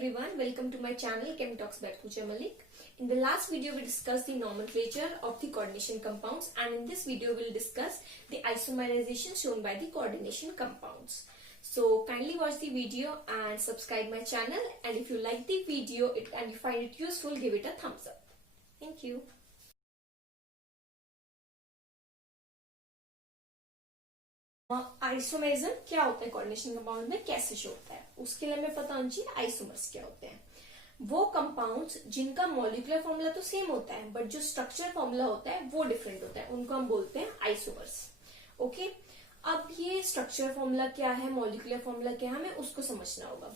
everyone, welcome to my channel Chem Talks by Pooja Malik. In the last video we discussed the nomenclature of the coordination compounds, and in this video we'll discuss the isomerization shown by the coordination compounds. So kindly watch the video and subscribe my channel, and if you like the video and you find it useful, give it a thumbs up. Thank you. Isomerism क्या होता है coordination compound में, कैसे show होता है, उसके लिए हमें पता होना चाहिए आइसोमर्स क्या होते हैं। वो कंपाउंड्स जिनका मॉलिक्यूलर फॉर्मूला तो सेम होता है बट जो स्ट्रक्चर फॉर्मूला होता है वो डिफरेंट होता है, उनको हम बोलते हैं आइसोमर्स। ओके, अब ये स्ट्रक्चर फॉर्मूला क्या है, मॉलिक्यूलर फॉर्मूला क्या है, हमें उसको समझना होगा।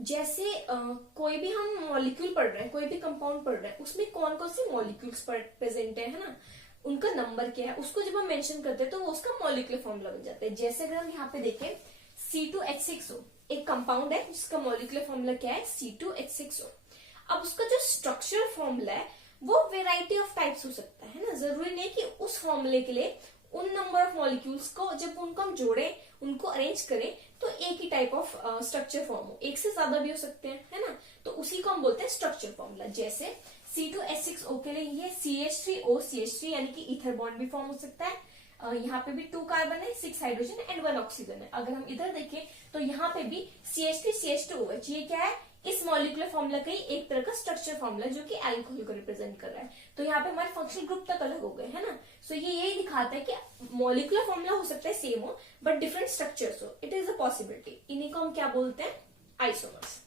जैसे कोई भी हम मॉलिक्यूल पढ़ रहे हैं, कोई भी कंपाउंड पढ़ रहे हैं, उसमें कौन कौन से मॉलिक्यूल्स प्रेजेंट है ना, उनका नंबर क्या है, उसको जब हम मेंशन करते हैं तो वो उसका मॉलिक्यूलर फॉर्मूला बन जाता है। जैसे अगर हम यहाँ पे देखें C2H6O एक कंपाउंड है जिसका मॉलिक्यूलर फॉर्मूला क्या है, C2H6O। अब उसका जो स्ट्रक्चर फॉर्मूला है वो वेराइटी ऑफ टाइप्स हो सकता है ना, जरूरी नहीं कि उस फॉर्मूले के लिए उन नंबर ऑफ मॉलिक्यूल्स को जब उनको हम जोड़े, उनको अरेंज करें तो एक ही टाइप ऑफ स्ट्रक्चर फॉर्म हो, एक से ज्यादा भी हो सकते हैं, है ना। तो उसी को हम बोलते हैं स्ट्रक्चर फॉर्मूला। जैसे C2H6O के लिए ये CH3O यानी कि ईथर बॉन्ड भी फॉर्म हो सकता है। यहाँ पे भी 2 कार्बन है, 6 हाइड्रोजन एंड 1 ऑक्सीजन है। अगर हम इधर देखें तो यहाँ पे भी CH3CH2OH, ये क्या है, इस मॉलिक्यूलर फॉर्मूला का ही एक तरह का स्ट्रक्चर फॉर्मूला जो कि अल्कोहल को रिप्रेजेंट कर रहा है। तो यहाँ पे हमारे फंक्शनल ग्रुप तक अलग हो गए, है ना। सो ये यही दिखाता है कि मॉलिक्यूलर फॉर्मूला हो सकता है सेम हो बट डिफरेंट स्ट्रक्चर्स हो, इट इज अ पॉसिबिलिटी। इन्हीं को हम क्या बोलते हैं, आइसोमर्स।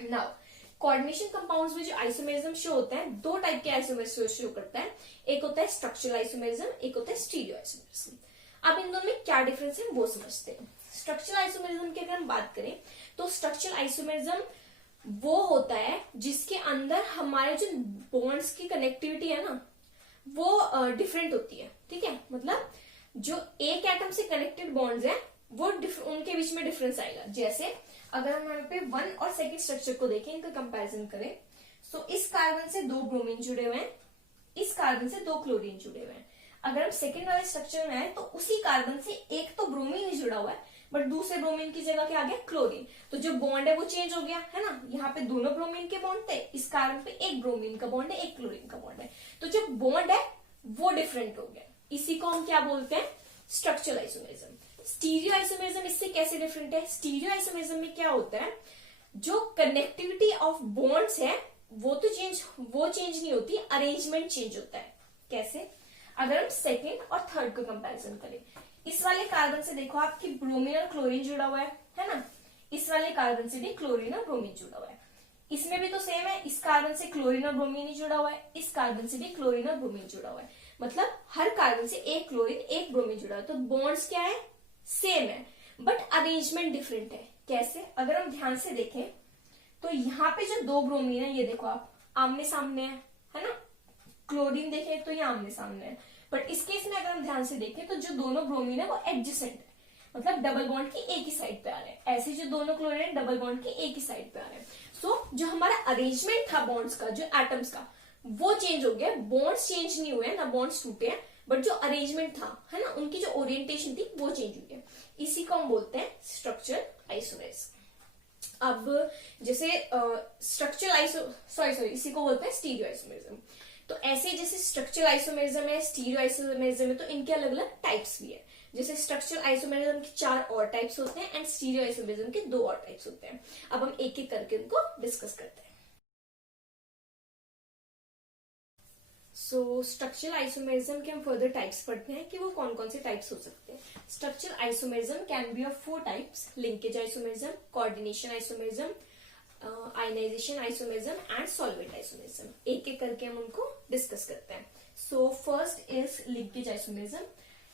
नाउ कोऑर्डिनेशन कंपाउंड्स में जो आइसोमेरिज्म शो होता है, 2 टाइप के आइसोमेरिज्म शो करता है, एक होता है स्ट्रक्चरल आइसोमेरिज्म, एक होता है स्टीरियो आइसोमेरिज्म। अब इन दोनों में क्या डिफरेंस है वो समझते हैं। स्ट्रक्चरल आइसोमेरिज्म की अगर हम बात करें तो स्ट्रक्चरल आइसोमेरिज्म वो होता है जिसके अंदर हमारे जो बॉन्ड्स की कनेक्टिविटी है ना वो डिफरेंट होती है, ठीक है। मतलब जो एक एटम से कनेक्टेड बॉन्ड्स हैं वो उनके बीच में डिफरेंस आएगा। जैसे अगर हम यहाँ पे 1 और सेकंड स्ट्रक्चर को देखें, इनका कंपैरिजन करें, तो इस कार्बन से 2 ब्रोमीन जुड़े हुए हैं, इस कार्बन से 2 क्लोरीन जुड़े हुए हैं। अगर हम सेकंड वाले स्ट्रक्चर में आए तो उसी कार्बन से एक तो ब्रोमीन ही जुड़ा हुआ है बट दूसरे ब्रोमीन की जगह क्या आ गया, क्लोरीन। तो जो बॉन्ड है वो चेंज हो गया, है ना। यहाँ पे दोनों ब्रोमीन के बॉन्ड थे, इस कार्बन पे एक ब्रोमीन का बॉन्ड है, एक क्लोरीन का बॉन्ड है, तो जो बॉन्ड है वो डिफरेंट हो गया। इसी को हम क्या बोलते हैं, स्ट्रक्चरल आइसोमेरिज्म। स्टीरियो आइसोमेरिज्म इससे कैसे डिफरेंट है, स्टीरियो आइसोमेरिज्म में क्या होता है, जो कनेक्टिविटी ऑफ बॉन्ड्स है वो चेंज नहीं होती, अरेंजमेंट चेंज होता है। कैसे, अगर हम सेकेंड और थर्ड को कंपैरिजन करें, इस वाले कार्बन से देखो आपकी ब्रोमीन और क्लोरीन जुड़ा हुआ है ना, इस वाले कार्बन से भी क्लोरीन और ब्रोमीन जुड़ा हुआ है। इसमें भी तो सेम है, इस कार्बन से क्लोरीन और ब्रोमीन ही जुड़ा हुआ है, इस कार्बन से भी क्लोरीन और ब्रोमीन जुड़ा हुआ है। मतलब हर कार्बन से एक क्लोरीन एक ब्रोमीन जुड़ा हुआ है। तो बॉन्ड्स क्या है, सेम है बट अरेंजमेंट डिफरेंट है। कैसे, अगर हम ध्यान से देखें तो यहाँ पे जो 2 ब्रोमीन है, ये देखो आप आमने सामने है ना। क्लोरीन देखें तो ये आमने सामने है, बट इस केस में अगर हम ध्यान से देखें तो जो दोनों ब्रोमीन है वो एडजेसेंट है, मतलब डबल बॉन्ड की एक ही साइड पे आ रहे हैं। ऐसे जो दोनों क्लोरीन है डबल बॉन्ड की एक ही साइड पे आ रहे हैं। सो जो हमारा अरेंजमेंट था बॉन्ड्स का, जो एटम्स का, वो चेंज हो गया। बॉन्ड्स चेंज नहीं हुए ना, बॉन्ड्स टूटे हैं बट जो अरेंजमेंट था, है ना, उनकी जो ओरिएंटेशन थी वो चेंज हुई है। इसी को हम बोलते हैं स्ट्रक्चरल आइसोमेरिज्म। अब जैसे इसी को बोलते हैं स्टीरियो आइसोमेरिज्म। तो ऐसे जैसे स्ट्रक्चरल आइसोमेरिज्म है, स्टीरियो आइसोमेरिज्म है, तो इनके अलग अलग टाइप्स भी है। जैसे स्ट्रक्चरल आइसोमेरिज्म के 4 और टाइप्स होते हैं एंड स्टीरियो आइसोमेरिज्म के 2 और टाइप्स होते हैं। अब हम एक एक करके उनको डिस्कस करते हैं। सो स्ट्रक्चरल आइसोमेरिज्म के हम फर्दर टाइप्स पढ़ते हैं कि वो कौन कौन से टाइप्स हो सकते हैं। Structural isomerism can be of 4 types: linkage isomerism, coordination isomerism, ionization isomerism and solvent isomerism. एक एक करके हम उनको डिस्कस करते हैं। So first is linkage isomerism.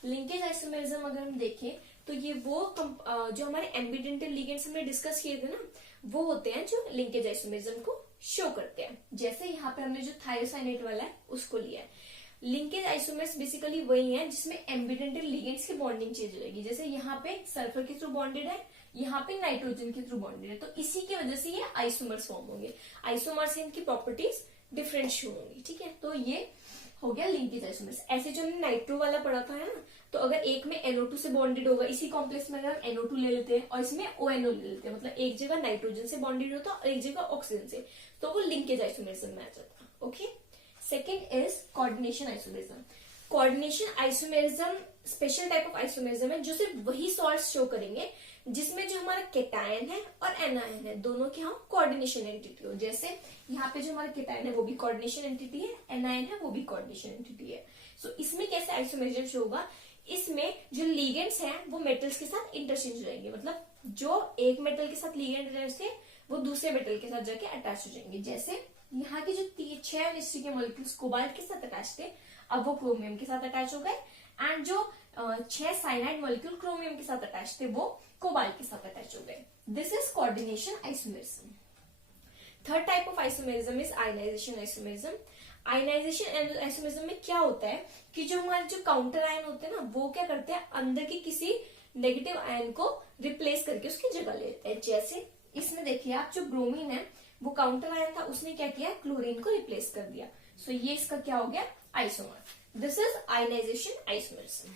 Linkage isomerism अगर हम देखें तो ये वो जो हमारे एम्बिडेंटल लिगेंड्स हमने डिस्कस किए थे ना, वो होते हैं जो लिंकेज आइसोमेरिज्म को शो करते हैं। जैसे यहाँ पे हमने जो थायोसाइनेट वाला है उसको लिया है। लिंकेज आइसोमर्स बेसिकली वही है जिसमें एम्बिडेंटल लिगेंड्स की बॉन्डिंग चेंज होगी। जैसे यहाँ पे सल्फर के थ्रू बॉन्डेड है, यहाँ पे नाइट्रोजन के थ्रू बॉन्डेड है, तो इसी की वजह से ये आइसोमर्स फॉर्म होंगे। आइसोमर्स इनकी प्रॉपर्टीज डिफरेंट शो होंगी, ठीक है। तो ये हो गया लिंकेज आइसोमर्स। ऐसे जो हमने नाइट्रो वाला पढ़ा था है ना, तो अगर एक में NO2 से बॉन्डेड होगा, इसी कॉम्प्लेक्स में अगर हम NO2 ले लेते हैं और इसमें ONO ले लेते हैं, मतलब एक जगह नाइट्रोजन से बॉन्डेड होता है और एक जगह ऑक्सीजन से, तो वो लिंकेज आइसोमरिज्म में आ जाता है। Okay, second is coordination isomerism. Coordination isomerism special type of isomerism है जो सिर्फ वही सॉल्ट्स शो करेंगे जिसमें जो हमारा केटायन है और एनायन है दोनों के हम कोऑर्डिनेशन एंटिटी हो। जैसे यहाँ पे जो हमारा केटायन है वो भी कोऑर्डिनेशन एंटिटी है, एनायन है वो भी कोऑर्डिनेशन एंटिटी है। सो इसमें कैसे आइसोमरिज्म शो होगा, इसमें जो लिगेंड्स हैं वो मेटल्स के साथ इंटरचेंज हो जाएंगे, मतलब जो एक मेटल के साथ लिगेंड है उसके, वो दूसरे मेटल के साथ जाके अटैच हो जाएंगे। जैसे यहाँ की जो 6 NH3 के मॉलिक्यूल्स कोबाल्ट के साथ अटैच थे, अब वो क्रोमियम के साथ अटैच हो गए, एंड जो 6 साइनाइड मॉलिक्यूल क्रोमियम के साथ अटैच थे वो कोबाल्ट के साथ अटैच हो गए। This is coordination isomerism. Third type of isomerism is ionization isomerism. Ionization isomerism में क्या होता है कि जो हमारे जो काउंटर आयन होते हैं ना, वो क्या करते हैं, अंदर की किसी नेगेटिव आयन को रिप्लेस करके उसकी जगह ले लेते हैं। जैसे इसमें देखिए आप, जो ब्रोमीन है वो काउंटर आयन था, उसने क्या किया, क्लोरीन को रिप्लेस कर दिया। सो ये इसका क्या हो गया, isomer. This is ionization isomerism.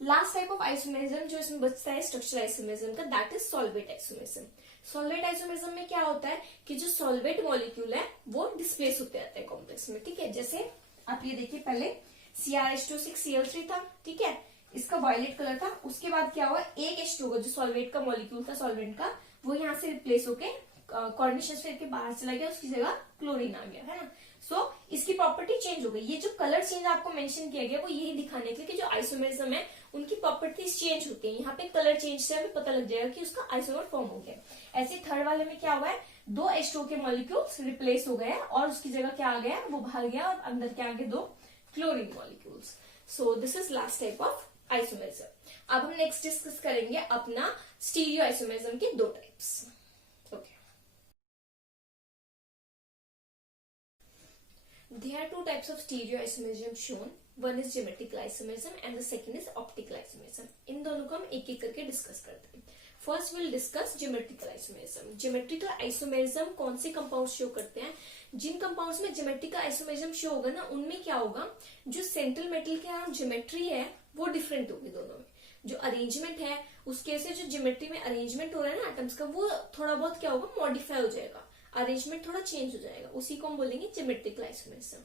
Last type of isomerism जो इसमें बचता है स्ट्रक्चरल आइसोमरिज्म का, that is solvate isomerism. Solvate isomerism में क्या होता है कि जो सॉल्वेट मॉलिक्यूल है वो डिस्प्लेस होते रहते हैं कॉम्प्लेक्स में, ठीक है। जैसे आप ये देखिए, पहले CrH2 था, ठीक है, इसका वायलेट कलर था, उसके बाद क्या हुआ, एक H2 होगा जो सॉल्वेट का मॉलिक्यूल था सॉल्वेंट का, वो यहाँ से रिप्लेस होके कोऑर्डिनेशन स्फीयर के बाहर चला गया, उसकी जगह क्लोरीन आ गया, है ना। सो इसकी प्रॉपर्टी चेंज हो गई। ये जो कलर चेंज आपको मेंशन किया गया वो यही दिखाने के लिए कि जो आइसोमरिज्म है उनकी प्रॉपर्टीज चेंज होती है। यहाँ पे कलर चेंज से हमें पता लग जाएगा कि उसका आइसोमर फॉर्म हो गया। ऐसे थर्ड वाले में क्या हुआ है, 2 H2 के मॉलिक्यूल्स रिप्लेस हो गए और उसकी जगह क्या आ गया, वो बाहर गया और अंदर क्या आ गए, 2 chlorine molecules. So this is last type of isomerism. अब हम नेक्स्ट डिस्कस करेंगे अपना स्टीरियो आइसोमरिज्म के 2 types. There are 2 types of stereoisomerism shown. One is geometrical isomerism and the second is optical isomerism. इन दोनों को हम एक एक करके डिस्कस करते हैं। First will discuss geometrical isomerism. Geometrical isomerism कौन से कंपाउंड शो करते हैं, जिन कंपाउंड्स में ज्योमेट्रिकल आइसोमेरिज्म शो होगा ना, उनमें क्या होगा, जो सेंट्रल मेटल के ज्योमेट्री है वो डिफरेंट होगी दोनों में। जो अरेंजमेंट है उसके से जो ज्योमेट्री में अरेंजमेंट हो रहा है ना एटम्स का, वो थोड़ा बहुत क्या होगा, मॉडिफाई हो जाएगा, अरेंजमेंट थोड़ा चेंज हो जाएगा, उसी को हम बोलेंगे ज्योमेट्रिकल आइसोमेरिज्म,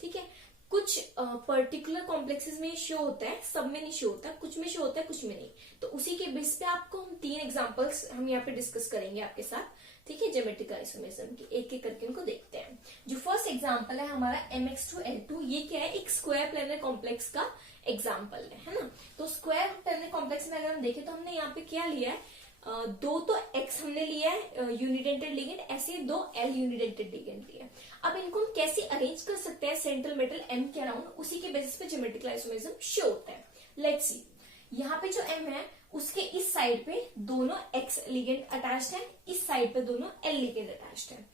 ठीक है। कुछ पर्टिकुलर कॉम्प्लेक्सेस में शो होता है, सब में नहीं शो होता, कुछ में शो होता है कुछ में नहीं। तो उसी के बेस पे आपको हम 3 एग्जांपल्स हम यहाँ पे डिस्कस करेंगे आपके साथ, ठीक है, ज्योमेट्रिकल आइसोमेरिज्म के। एक एक करके इनको देखते हैं। जो फर्स्ट एग्जांपल है हमारा MX2L2, ये क्या है, एक स्क्वायर प्लेनर कॉम्प्लेक्स का एग्जाम्पल है ना। तो स्क्वायर प्लेनर कॉम्प्लेक्स में अगर हम देखें तो हमने यहाँ पे क्या लिया है, 2 तो X हमने लिया है यूनिडेंटेड लिगेंड, ऐसे 2 L यूनिडेंटेड लिगेंड लिया। अब इनको हम कैसे अरेंज कर सकते हैं सेंट्रल मेटल M के अराउंड, उसी के बेसिस पे ज्योमेट्रिकल आइसोमेरिज्म शो होता है। लेट्स सी, यहाँ पे जो M है उसके इस साइड पे दोनों X लिगेंड अटैच्ड है, इस साइड पे दोनों L लिगेंड अटैच्ड है।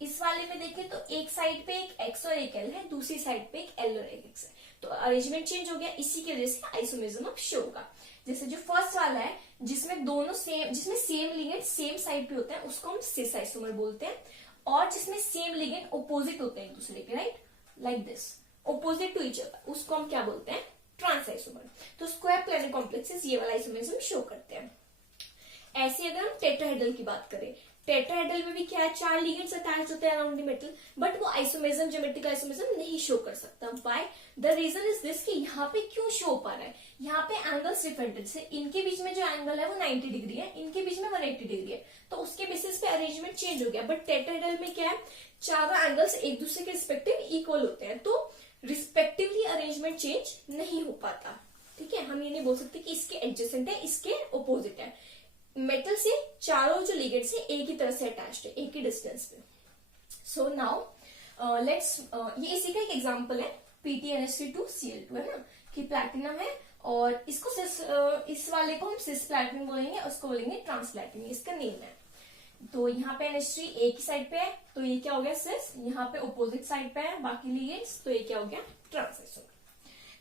इस वाले में देखें तो एक साइड पे एक X और एक L है, दूसरी साइड पे एक L और एक X है, तो अरेंजमेंट चेंज हो गया, इसी की वजह से आइसोमेरिज्म अब शो होगा। जैसे जो फर्स्ट वाला है जिसमें दोनों सेम, जिसमें सेम लिगेंड सेम साइड पे होता है उसको हम सिस आइसोमर बोलते हैं, और जिसमें सेम लिगेंड ऑपोजिट होते हैं एक दूसरे के, right, like this, opposite to each other, उसको हम क्या बोलते हैं, ट्रांस आइसोमर। तो स्क्वायर प्लेनर कॉम्प्लेक्सेस ये वाला आइसोमेरिज्म शो करते हैं। ऐसे अगर हम टेट्राहेड्रल की बात करें, टेट्राहेड्रल में भी क्या है, 4 लिगेंड्स अटैच होते हैं अराउंड द मेटल, बट वो आइसोमेरिज्म ज्योमेट्रिकल आइसोमेरिज्म नहीं शो कर सकता। Why? The reason is this कि यहाँ पे क्यों शो पा रहा है, यहाँ पे एंगल्स डिफरेंट है। इनके बीच में जो एंगल है वो 90 डिग्री है, इनके बीच में 180 डिग्री है, तो उसके बेसिस पे अरेंजमेंट चेंज हो गया। बट टेट्राहेड्रल में क्या है, चारों एंगल्स एक दूसरे के रिस्पेक्टिव इक्वल होते हैं, तो रिस्पेक्टिवली अरेंजमेंट चेंज नहीं हो पाता, ठीक है। हम ये नहीं बोल सकते कि इसके एडजेसेंट है, इसके ऑपोजिट है। मेटल से चारों जो लिगेंड्स है एक ही तरह से अटैच्ड है, एक ही डिस्टेंस पे। सो नाउ लेट्स, ये इसी का एक एग्जांपल है PtNH3 2Cl2, है ना, कि प्लैटिनम है और इसको इस वाले को हम सिस प्लैटिनम बोलेंगे, उसको बोलेंगे ट्रांस प्लैटिनम, इसका नेम है। तो यहाँ पे NH3 एक ही साइड पे है, तो ये क्या हो गया सिस, यहाँ पे ऑपोजिट साइड पे है बाकी लिगेंड्स, तो ये क्या हो गया, trans isomer.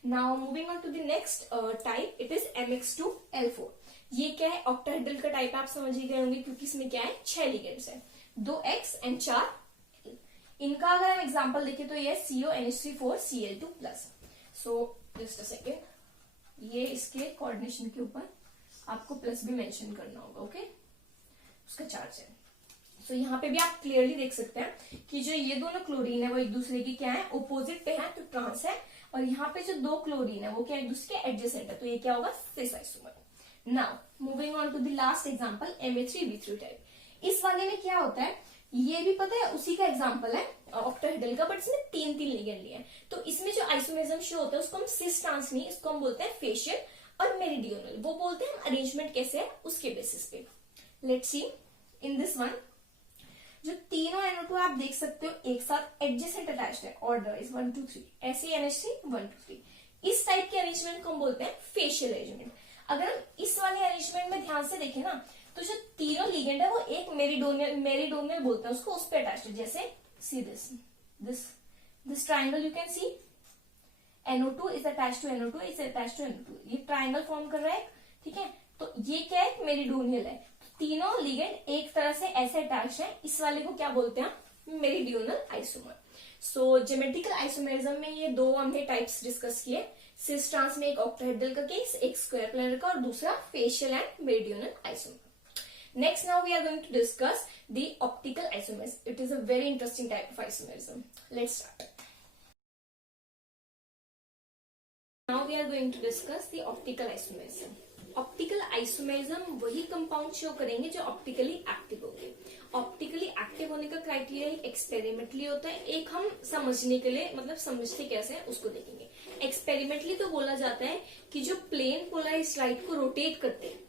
Now moving on to the next type, it is MX2L4। ये क्या है, ऑक्टाहेड्रल का टाइप आप समझ ही गए होंगे, क्योंकि इसमें क्या है, 6 लिगेंड्स है, 2 X एंड 4 L। इनका अगर हम एग्जांपल देखें तो ये CONH3 4Cl2+। So just a second, ये इसके कोऑर्डिनेशन के ऊपर आपको प्लस भी मेंशन करना होगा, ओके, उसका चार्ज है। सो यहाँ पे भी आप क्लियरली देख सकते हैं कि जो ये दोनों क्लोरीन है वो एक दूसरे की क्या है, ऑपोजिट पे है, तो ट्रांस है। और यहाँ पे जो दो क्लोरीन है वो क्या एक दूसरे के एडजेसेंट है, तो ये क्या होगा, cis isomer. Now moving on to the last example Ma3B3 type. इस वाले में क्या होता है, ये भी पता है उसी का एग्जांपल है ऑक्टाहेड्रल का, बट इसमें 3 लिगेंड लिए हैं। तो इसमें जो आइसोमेरिज्म शो होता है उसको हम सिस ट्रांस नहीं, इसको हम बोलते हैं फेशियल और मेरिडियोनल। वो बोलते हैं अरेंजमेंट कैसे है उसके बेसिस पे। Let's see in this one, जो तीनों NO2 आप देख सकते हो एक साथ एडजेसेंट अटैच्ड है, ऑर्डर इज 1 2 3, ऐसे NH3 1 2 3। इस टाइप के अरेंजमेंट को हम बोलते हैं फेशियल अरेंजमेंट। अगर हम इस वाले अरेंजमेंट में ध्यान से देखें ना, तो जो तीनों लिगेंड है वो एक मेरिडोनियल बोलते हैं उसको, उस पे अटैच्ड है। जैसे see this triangle you can see, NO2 is attached to NO2 is attached to NO2, ये ट्राइंगल फॉर्म कर रहा है, ठीक है। तो ये क्या है, मेरिडोनियल है। तीनों लिगेंड एक तरह से ऐसे अटैच है, इस वाले को क्या बोलते हैं, मेरिडियोनल आइसोमर। सो ज्योमेट्रिकल आइसोमेरिज्म में ये दो हमने टाइप्स डिस्कस किए, सिस ट्रांस में एक ऑक्टाहेड्रल का केस, एक स्क्वायर प्लेनर का, और दूसरा facial and meridional isomer. Next, now we are going to discuss the optical isomers. It is a very interesting type of isomerism. Let's start. Now we are going to discuss the optical isomerism. Optical isomerism वही compound show करेंगे जो optically active होंगे। Optically active होने का criteria एक experimentally होता है, एक हम समझने के लिए, मतलब समझते कैसे हैं उसको देखेंगे। एक्सपेरिमेंटली तो बोला जाता है कि जो प्लेन पोलराइज्ड लाइट को रोटेट करते हैं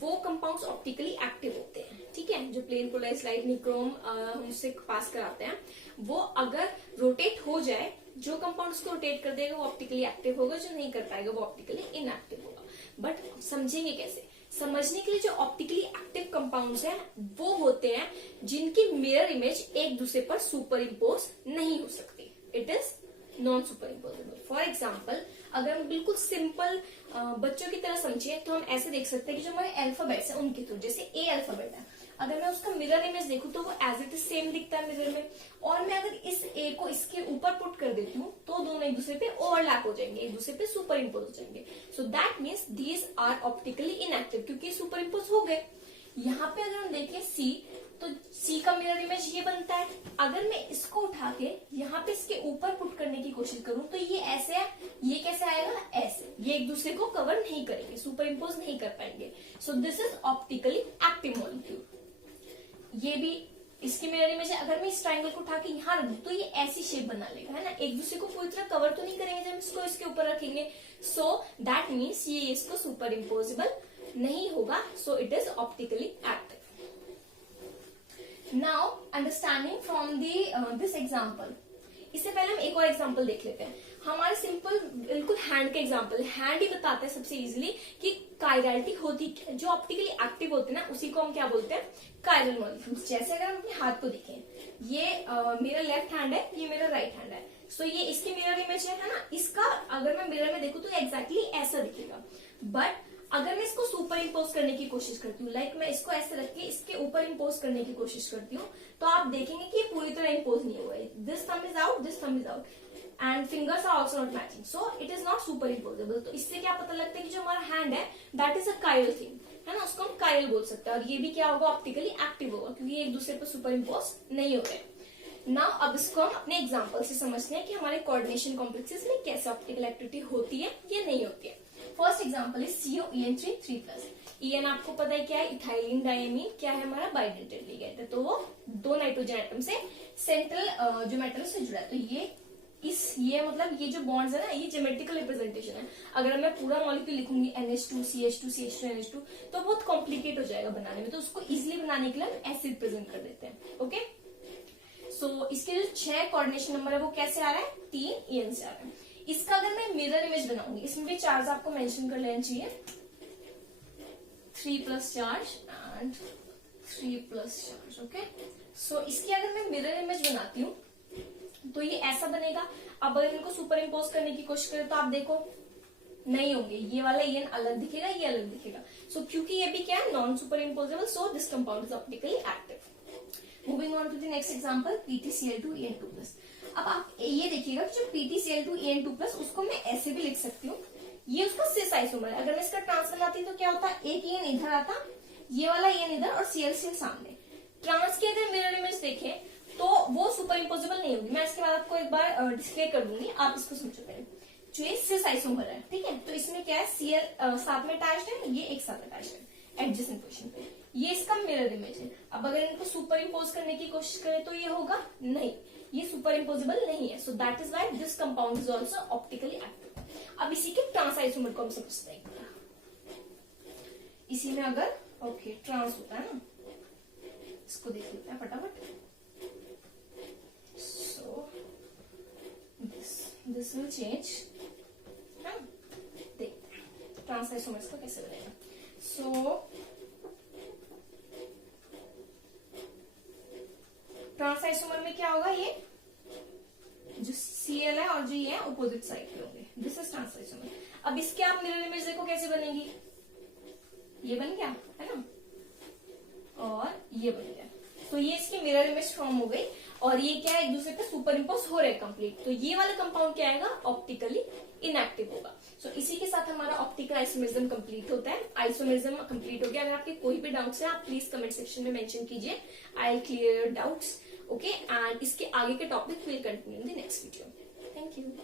वो कंपाउंड्स ऑप्टिकली एक्टिव होते हैं, ठीक है। जो प्लेन पोलराइज्ड लाइट निक्रोम हम उससे पास कराते हैं, वो अगर रोटेट हो जाए, जो कंपाउंड उसको रोटेट कर देगा वो ऑप्टिकली एक्टिव होगा, जो नहीं कर पाएगा वो ऑप्टिकली इनएक्टिव होगा। बट समझेंगे कैसे, समझने के लिए जो ऑप्टिकली एक्टिव कंपाउंड्स हैं वो होते हैं जिनकी मिरर इमेज एक दूसरे पर सुपर इम्पोज नहीं हो सकती, it is non super imposable. For example, अगर हम बिल्कुल सिंपल बच्चों की तरह समझिए तो हम ऐसे देख सकते हैं कि जो हमारे अल्फाबेट्स हैं उनके थ्रू, जैसे ए अल्फाबेट है, अगर मैं उसका मिरर इमेज देखूं तो वो एज इट इज सेम दिखता है मिरर में, और मैं अगर इस ए को इसके ऊपर पुट कर देती हूँ तो दोनों एक दूसरे पे ओवरलैप हो जाएंगे, एक दूसरे पे सुपर इम्पोज हो जाएंगे। So that means these are optically inactive, क्योंकि सुपर इम्पोज हो गए। यहाँ पे अगर हम देखें सी, तो सी का मिरर इमेज ये बनता है। अगर मैं इसको उठा के यहाँ पे इसके ऊपर पुट करने की कोशिश करूं तो ये ऐसे है, ये कैसे आएगा, ऐसे, ये एक दूसरे को कवर नहीं करेंगे, सुपर इम्पोज नहीं कर पाएंगे। So this is optically active molecule. ये भी इसकी मिरर इमेज है। अगर मैं इस ट्राइंगल को उठा के यहाँ रख दूं तो ये ऐसी शेप बना लेगा, है ना, एक दूसरे को पूरी तरह कवर तो नहीं करेंगे जब इसको इसके ऊपर रखेंगे। सो दैट मीन्स ये इसको सुपर इम्पोजेबल नहीं होगा, सो it is optically active. Now understanding from this example, इससे पहले हम एक और एग्जाम्पल देख लेते हैं। हमारे सिंपल बिल्कुल हैंड का एग्जाम्पल, हैंड ही बताते हैं सबसे इजीली कि कायरलिटी होती क्या है। जो ऑप्टिकली एक्टिव होते हैं ना उसी को हम क्या बोलते हैं, कायरल मॉलिक्यूल्स। जैसे अगर हम अपने हाथ को देखें, ये मेरा लेफ्ट हैंड है, ये मेरा राइट हैंड है, सो ये इसकी मिरर इमेज है ना, इसका अगर मैं मिरर में देखूं तो एग्जैक्टली ऐसा दिखेगा। बट अगर मैं इसको सुपर इम्पोज करने की कोशिश करती हूँ, लाइक मैं इसको ऐसे रख के इसके ऊपर इम्पोज करने की कोशिश करती हूँ, तो आप देखेंगे कि ये पूरी तरह इम्पोज नहीं हुआ है। This thumb is out, this thumb is out, and fingers are also not matching, so it is not superimposable. तो इससे क्या पता लगता है कि जो हमारा हैंड है that is a chiral thing, है ना, उसको हम कायरल बोल सकते हैं। और ये भी क्या होगा, ऑप्टिकली एक्टिव होगा, क्योंकि ये एक दूसरे पर सुपर इम्पोज नहीं होते हैं। नाउ अब इसको हम अपने एग्जाम्पल से समझते हैं कि हमारे कोऑर्डिनेशन कॉम्प्लेक्सेस में कैसे ऑप्टिकल एक्टिविटी होती है या नहीं होती है। First example is COEN3 3+। EN आपको पता है क्या है, इथाइलिन डायमीन, क्या है हमारा बाइडेंटेड लिगेंड है, तो वो दो नाइट्रोजन एटम से सेंट्रल जो मेटल से जुड़ा है। तो ये मतलब ये जो बॉन्ड्स है ना, ये ज्योमेट्रिकल रिप्रेजेंटेशन है। अगर मैं पूरा मॉलिक्यूल लिखूंगी NH2 CH2 CH2 NH2 तो बहुत कॉम्प्लिकेट हो जाएगा बनाने में, तो उसको इजिली बनाने के लिए हम ऐसे रिप्रेजेंट कर देते हैं। ओके, सो इसके जो 6 कोऑर्डिनेशन नंबर है वो कैसे आ रहा है, 3 EN से आ रहा है। इसका अगर मैं मिरर इमेज बनाऊंगी, इसमें भी चार्ज आपको मेंशन कर लेना चाहिए, 3+ चार्ज एंड 3+ चार्ज। ओके, सो इसकी अगर मैं मिरर इमेज बनाती हूँ तो ये ऐसा बनेगा। अब अगर इनको सुपर इम्पोज करने की कोशिश करें तो आप देखो नहीं होंगे, ये वाला EN अलग दिखेगा, ये अलग दिखेगा। सो क्योंकि ये भी क्या है, non superimposable, so this compound is optically active. Moving on to the next example PtCl2En2+। अब आप ये देखिएगा कि जो PtCl2En2+, उसको मैं ऐसे भी लिख सकती हूँ, ये उसका सिस आइसोमर है। अगर मैं इसका ट्रांस बनाती तो क्या होता, एक EN इधर आता, ये वाला EN इधर और Cl सामने। ट्रांस के अगर मिरर इमेज देखें तो वो सुपर इम्पोजेबल नहीं होगी। मैं इसके बाद आपको एक बार डिस्प्ले कर दूंगी, आप इसको समझो पहले। जो ये सिस आइसोमर है, ठीक है, तो इसमें क्या है, Cl साथ में अटैच्ड है, ये एक साथ अटैच्ड है एडजेसेंट पोजीशन पे। ये इसका मिरर इमेज है। अब अगर इनको सुपर इम्पोज करने की कोशिश करें तो ये होगा नहीं, ये सुपर इम्पोजेबल नहीं है। So that is why this compound is also optically active. अब इसी के ट्रांस आइसोमर को हम समझते हैं। इसी में अगर ओके ट्रांस होता है ना, इसको देख लेते हैं फटाफट। सो दिस विल चेंज, देखते हैं ट्रांस आइसोमर्स को कैसे बनेगा। सो ट्रांस आइसोमर में क्या होगा, ये जो Cl है और जो ये है अपोजिट साइड पे होंगे। This is trans isomer. अब इसके आप मिरर इमेज देखो कैसे बनेगी, ये बन गया है ना, और ये बन गया। तो ये इसकी मिरर इमेज फॉर्म हो गई, और ये क्या है, एक दूसरे पे सुपर इम्पोज हो रहे कंप्लीट। तो ये वाला कंपाउंड क्या आएगा, ऑप्टिकली इनएक्टिव होगा। सो इसी के साथ हमारा ऑप्टिकल आइसोमेरिज्म कंप्लीट होता है। आइसोमेरिज्म कंप्लीट हो गया। अगर आपके कोई भी डाउट्स है आप प्लीज कमेंट सेक्शन में मेंशन कीजिए, I will clear your doubts. Okay, and इसके आगे के topic will continue in the next video. Thank you.